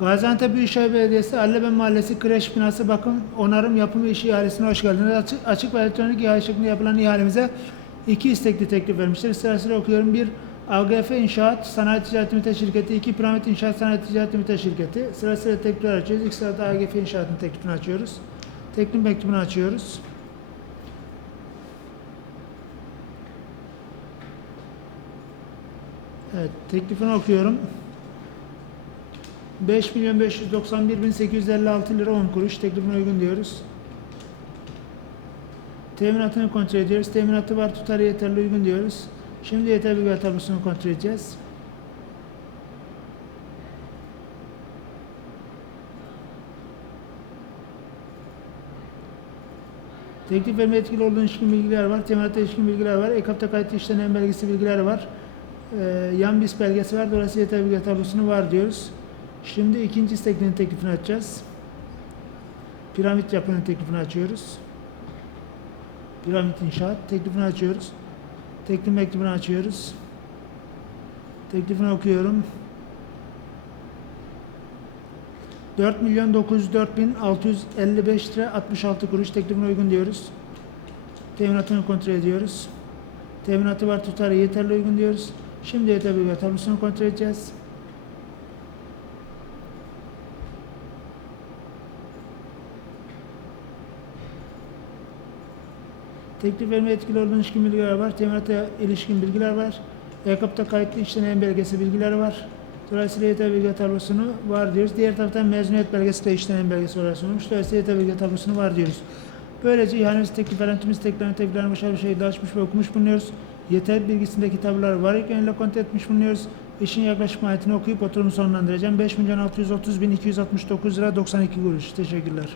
Gaziantep Büyükşehir Belediyesi Alleben Mahallesi Kreş Binası Bakım Onarım Yapımı İşi İhalesi'ne hoş geldiniz. Açık, açık ve elektronik ihale şeklinde yapılan ihalemize iki istekli teklif vermiştir. Sırasıyla okuyorum. Bir AGF İnşaat Sanayi Ticaret Limited Şirketi, iki Piramit İnşaat Sanayi Ticaret Limited Şirketi. Sırasıyla teklifler açıyoruz. İlk sırada AGF İnşaat'ın teklifini açıyoruz. Teklif mektubunu açıyoruz. Evet, teklifini okuyorum. 5 milyon 591 bin 856 lira 10 kuruş teklifine uygun diyoruz. Teminatını kontrol ediyoruz. Teminatı var tutarı yeterli uygun diyoruz. Şimdi yeterli bilgi tablosunu kontrol edeceğiz. Teklif verme etkili olduğu ilişkin bilgiler var. Teminatta ilişkin bilgiler var. EKAP'ta kayıtlı işlenen belgesi bilgiler var. Ee, yan bis belgesi var. Dolayısıyla yeterli bilgi tablosunu var diyoruz. Şimdi ikinci isteklinin teklifini açacağız. Piramit yapının teklifini açıyoruz. Piramit inşaat teklifini açıyoruz. Teklif mektubunu açıyoruz. Teklifini okuyorum. 4 milyon 904 bin 655 lira 66 kuruş teklifine uygun diyoruz. Teminatını kontrol ediyoruz. Teminatı var tutarı yeterli uygun diyoruz. Şimdi yeterli bir tablosunu kontrol edeceğiz. Teklif verme etkili olduğu ilişkin bilgiler var. Teminata ilişkin bilgiler var. EKAP'ta kayıtlı işlenen belgesi bilgiler var. Dolayısıyla yeterli bilgi tablosunu var diyoruz. Diğer taraftan mezuniyet belgesi de işlenen belgesi olarak sunulmuş. Dolayısıyla yeterli bilgi tablosunu var diyoruz. Böylece ihalemiz teklif veren tüm isteklerini tekliflerini başarılı bir şekilde açmış ve okumuş bulunuyoruz. Yeter bilgisindeki tabloları var ekranıyla kontrol etmiş bulunuyoruz. İşin yaklaşık maliyetini okuyup oturumu sonlandıracağım. 5 milyon 630 bin 269 lira 92 kuruş. Teşekkürler.